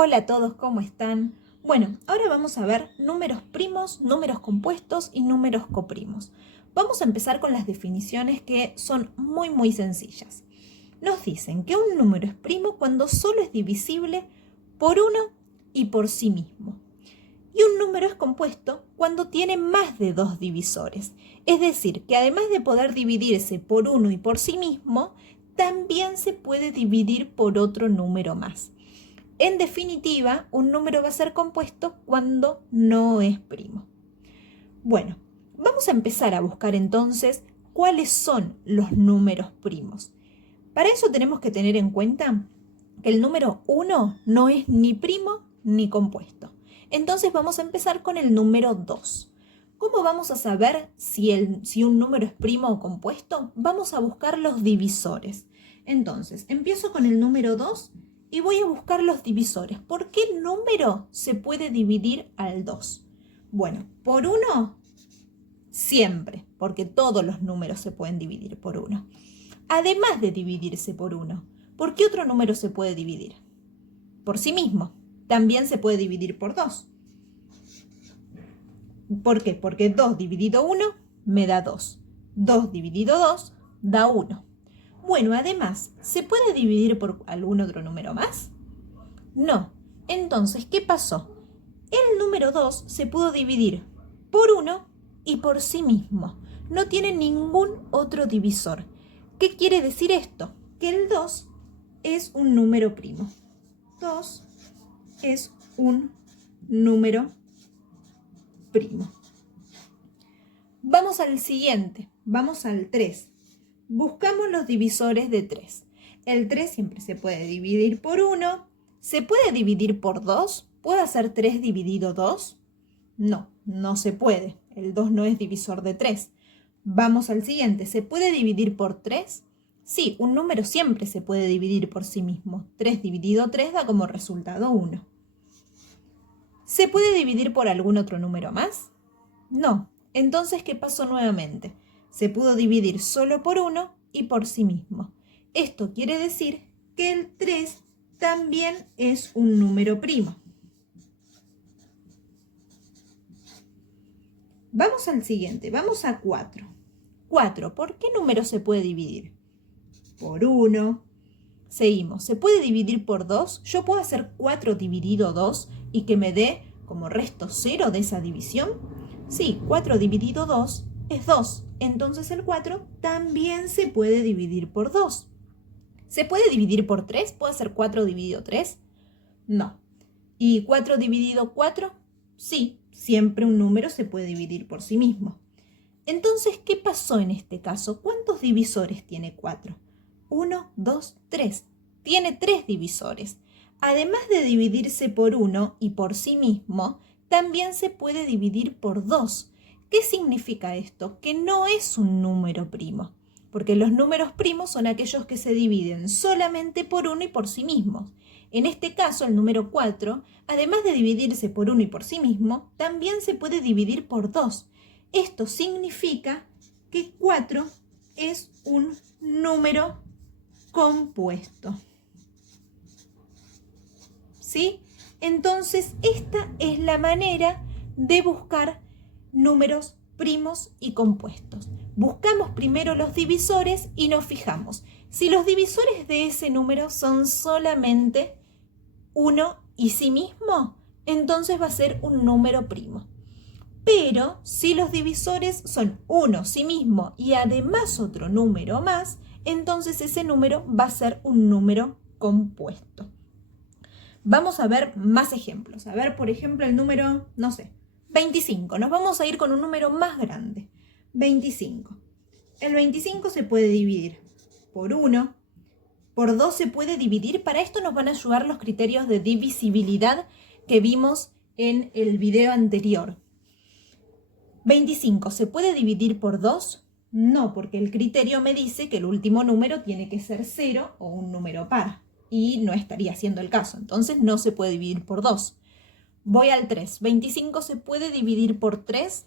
Hola a todos, ¿cómo están? Bueno, ahora vamos a ver números primos, números compuestos y números coprimos. Vamos a empezar con las definiciones que son muy sencillas. Nos dicen que un número es primo cuando solo es divisible por uno y por sí mismo. Y un número es compuesto cuando tiene más de dos divisores. Es decir, que además de poder dividirse por uno y por sí mismo, también se puede dividir por otro número más. En definitiva, un número va a ser compuesto cuando no es primo. Bueno, vamos a empezar a buscar entonces cuáles son los números primos. Para eso tenemos que tener en cuenta que el número 1 no es ni primo ni compuesto. Entonces vamos a empezar con el número 2. ¿Cómo vamos a saber si un número es primo o compuesto? Vamos a buscar los divisores. Entonces, empiezo con el número 2 y voy a buscar los divisores. ¿Por qué número se puede dividir al 2? Bueno, por 1 siempre, porque todos los números se pueden dividir por 1. Además de dividirse por 1, ¿por qué otro número se puede dividir? Por sí mismo. También se puede dividir por 2. ¿Por qué? Porque 2 dividido 1 me da 2. 2 dividido 2 da 1. Bueno, además, ¿se puede dividir por algún otro número más? No. Entonces, ¿qué pasó? El número 2 se pudo dividir por 1 y por sí mismo. No tiene ningún otro divisor. ¿Qué quiere decir esto? Que el 2 es un número primo. 2 es un número primo. Vamos al siguiente. Vamos al 3. Buscamos los divisores de 3. El 3 siempre se puede dividir por 1. ¿Se puede dividir por 2? ¿Puede hacer 3 dividido 2? No, no se puede. El 2 no es divisor de 3. Vamos al siguiente. ¿Se puede dividir por 3? Sí, un número siempre se puede dividir por sí mismo. 3 dividido 3 da como resultado 1. ¿Se puede dividir por algún otro número más? No. Entonces, ¿qué pasó nuevamente? Se pudo dividir solo por 1 y por sí mismo. Esto quiere decir que el 3 también es un número primo. Vamos al siguiente, vamos a 4. 4, ¿por qué número se puede dividir? Por 1. Seguimos, ¿se puede dividir por 2? ¿Yo puedo hacer 4 dividido 2 y que me dé como resto 0 de esa división? Sí, 4 dividido 2 es 2. Entonces el 4 también se puede dividir por 2. ¿Se puede dividir por 3? ¿Puedo hacer 4 dividido 3? No. ¿Y 4 dividido 4? Sí, siempre un número se puede dividir por sí mismo. Entonces, ¿qué pasó en este caso? ¿Cuántos divisores tiene 4? 1, 2, 3. Tiene 3 divisores. Además de dividirse por 1 y por sí mismo, también se puede dividir por 2. ¿Qué significa esto? Que no es un número primo, porque los números primos son aquellos que se dividen solamente por 1 y por sí mismos. En este caso, el número 4, además de dividirse por 1 y por sí mismo, también se puede dividir por 2. Esto significa que 4 es un número compuesto. ¿Sí? Entonces, esta es la manera de buscar números primos y compuestos. Buscamos primero los divisores y nos fijamos. Si los divisores de ese número son solamente 1 y sí mismo, entonces va a ser un número primo. Pero si los divisores son 1, sí mismo y además otro número más, entonces ese número va a ser un número compuesto. Vamos a ver más ejemplos. A ver, por ejemplo, el número, 25. Nos vamos a ir con un número más grande. 25. El 25 se puede dividir por 1, por 2 se puede dividir. Para esto nos van a ayudar los criterios de divisibilidad que vimos en el video anterior. 25, ¿se puede dividir por 2? No, porque el criterio me dice que el último número tiene que ser 0 o un número par. Y no estaría siendo el caso, entonces no se puede dividir por 2. Voy al 3. ¿25 se puede dividir por 3?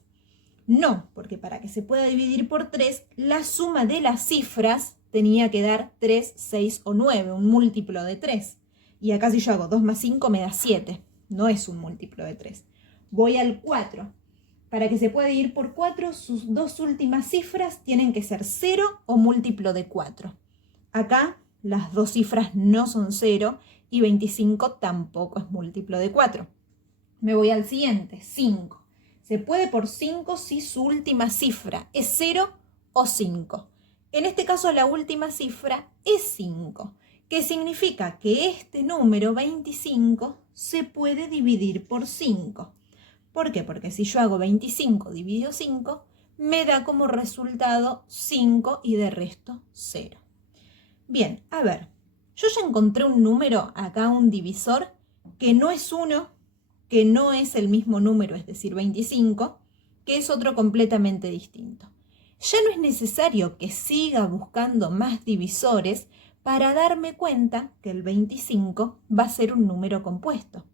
No, porque para que se pueda dividir por 3, la suma de las cifras tenía que dar 3, 6 o 9, un múltiplo de 3. Y acá si yo hago 2 más 5 me da 7. No es un múltiplo de 3. Voy al 4. Para que se pueda ir por 4, sus dos últimas cifras tienen que ser 0 o múltiplo de 4. Acá las dos cifras no son 0 y 25 tampoco es múltiplo de 4. Me voy al siguiente, 5. Se puede por 5 si su última cifra es 0 o 5. En este caso la última cifra es 5, que significa que este número 25 se puede dividir por 5. ¿Por qué? Porque si yo hago 25 dividido 5, me da como resultado 5 y de resto 0. Bien, a ver, yo ya encontré un número, acá un divisor, que no es 1, que no es el mismo número, es decir, 25, que es otro completamente distinto. Ya no es necesario que siga buscando más divisores para darme cuenta que el 25 va a ser un número compuesto.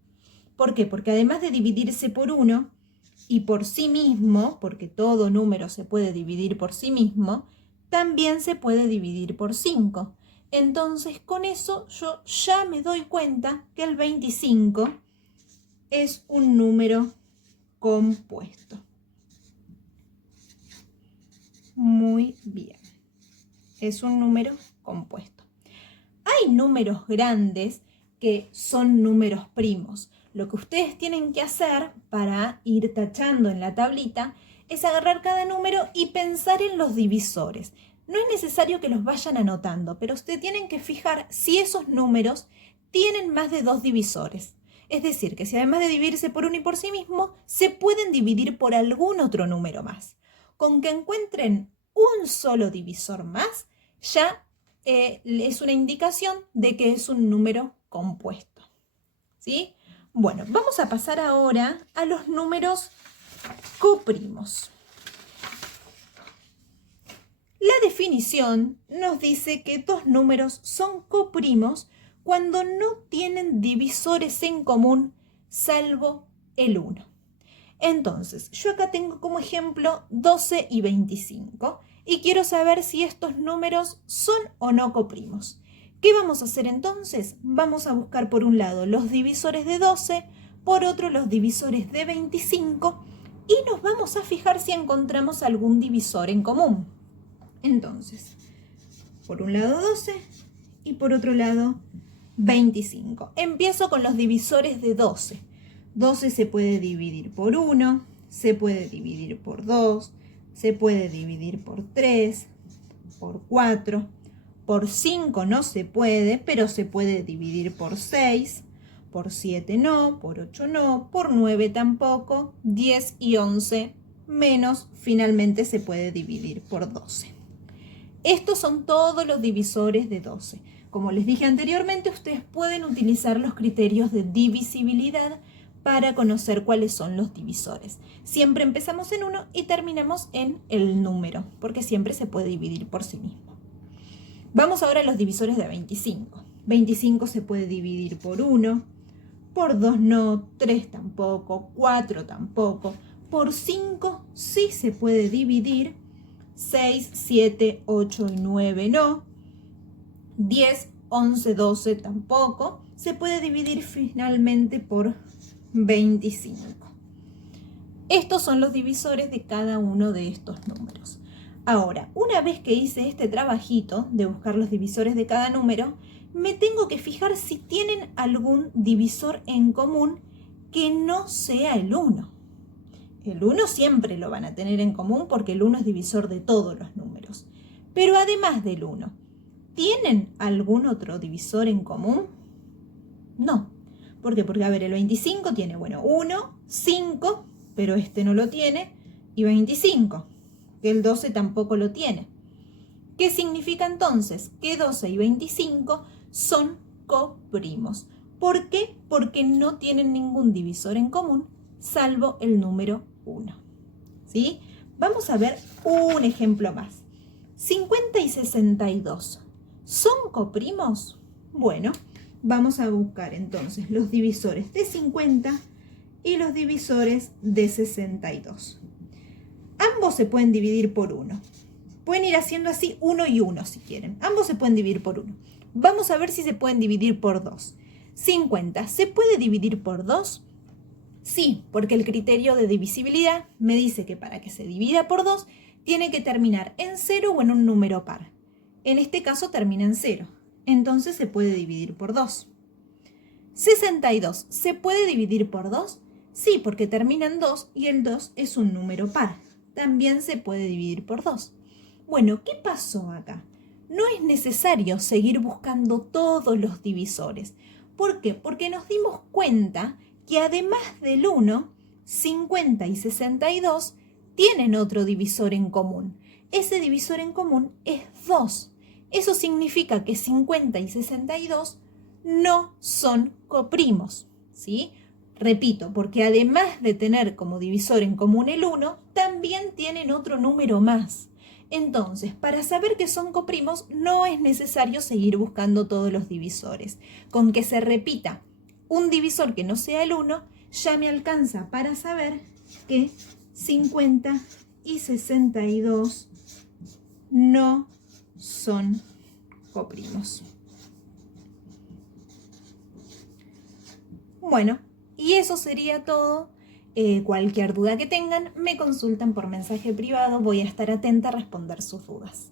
¿Por qué? Porque además de dividirse por 1 y por sí mismo, porque todo número se puede dividir por sí mismo, también se puede dividir por 5. Entonces, con eso yo ya me doy cuenta que el 25 es un número compuesto. Muy bien. Es un número compuesto. Hay números grandes que son números primos. Lo que ustedes tienen que hacer para ir tachando en la tablita es agarrar cada número y pensar en los divisores. No es necesario que los vayan anotando, pero ustedes tienen que fijar si esos números tienen más de 2 divisores. Es decir, que si además de dividirse por uno y por sí mismo, se pueden dividir por algún otro número más. Con que encuentren un solo divisor más, ya es una indicación de que es un número compuesto. ¿Sí? Bueno, vamos a pasar ahora a los números coprimos. La definición nos dice que dos números son coprimos cuando no tienen divisores en común, salvo el 1. Entonces, yo acá tengo como ejemplo 12 y 25 y quiero saber si estos números son o no coprimos. ¿Qué vamos a hacer entonces? Vamos a buscar por un lado los divisores de 12, por otro los divisores de 25 y nos vamos a fijar si encontramos algún divisor en común. Entonces, por un lado 12 y por otro lado 25. Empiezo con los divisores de 12. 12 se puede dividir por 1, se puede dividir por 2, se puede dividir por 3, por 4, por 5 no se puede, pero se puede dividir por 6, por 7 no, por 8 no, por 9 tampoco, 10 y 11 menos, finalmente se puede dividir por 12. Estos son todos los divisores de 12. Como les dije anteriormente, ustedes pueden utilizar los criterios de divisibilidad para conocer cuáles son los divisores. Siempre empezamos en 1 y terminamos en el número, porque siempre se puede dividir por sí mismo. Vamos ahora a los divisores de 25. 25 se puede dividir por 1, por 2 no, 3 tampoco, 4 tampoco, por 5 sí se puede dividir, 6, 7, 8 y 9 no, 10, 11, 12 tampoco, se puede dividir finalmente por 25. Estos son los divisores de cada uno de estos números. Ahora, una vez que hice este trabajito de buscar los divisores de cada número, me tengo que fijar si tienen algún divisor en común que no sea el 1. El 1 siempre lo van a tener en común porque el 1 es divisor de todos los números. Pero además del 1, ¿tienen algún otro divisor en común? No. ¿Por qué? Porque, a ver, el 25 tiene, 1, 5, pero este no lo tiene, y 25, que el 12 tampoco lo tiene. ¿Qué significa entonces? Que 12 y 25 son coprimos. ¿Por qué? Porque no tienen ningún divisor en común, salvo el número 1. ¿Sí? Vamos a ver un ejemplo más. 50 y 62, ¿son coprimos? Bueno, vamos a buscar entonces los divisores de 50 y los divisores de 62. Ambos se pueden dividir por 1. Pueden ir haciendo así 1 y 1 si quieren. Ambos se pueden dividir por 1. Vamos a ver si se pueden dividir por 2. 50, ¿se puede dividir por 2? Sí, porque el criterio de divisibilidad me dice que para que se divida por 2 tiene que terminar en 0 o en un número par. En este caso termina en 0, entonces se puede dividir por 2. 62, ¿se puede dividir por 2? Sí, porque termina en 2 y el 2 es un número par. También se puede dividir por 2. Bueno, ¿qué pasó acá? No es necesario seguir buscando todos los divisores. ¿Por qué? Porque nos dimos cuenta que además del 1, 50 y 62 tienen otro divisor en común. Ese divisor en común es 2. Eso significa que 50 y 62 no son coprimos, ¿sí? Repito, porque además de tener como divisor en común el 1, también tienen otro número más. Entonces, para saber que son coprimos, no es necesario seguir buscando todos los divisores. Con que se repita un divisor que no sea el 1, ya me alcanza para saber que 50 y 62 no son coprimos. Bueno, y eso sería todo. Cualquier duda que tengan, me consultan por mensaje privado. Voy a estar atenta a responder sus dudas.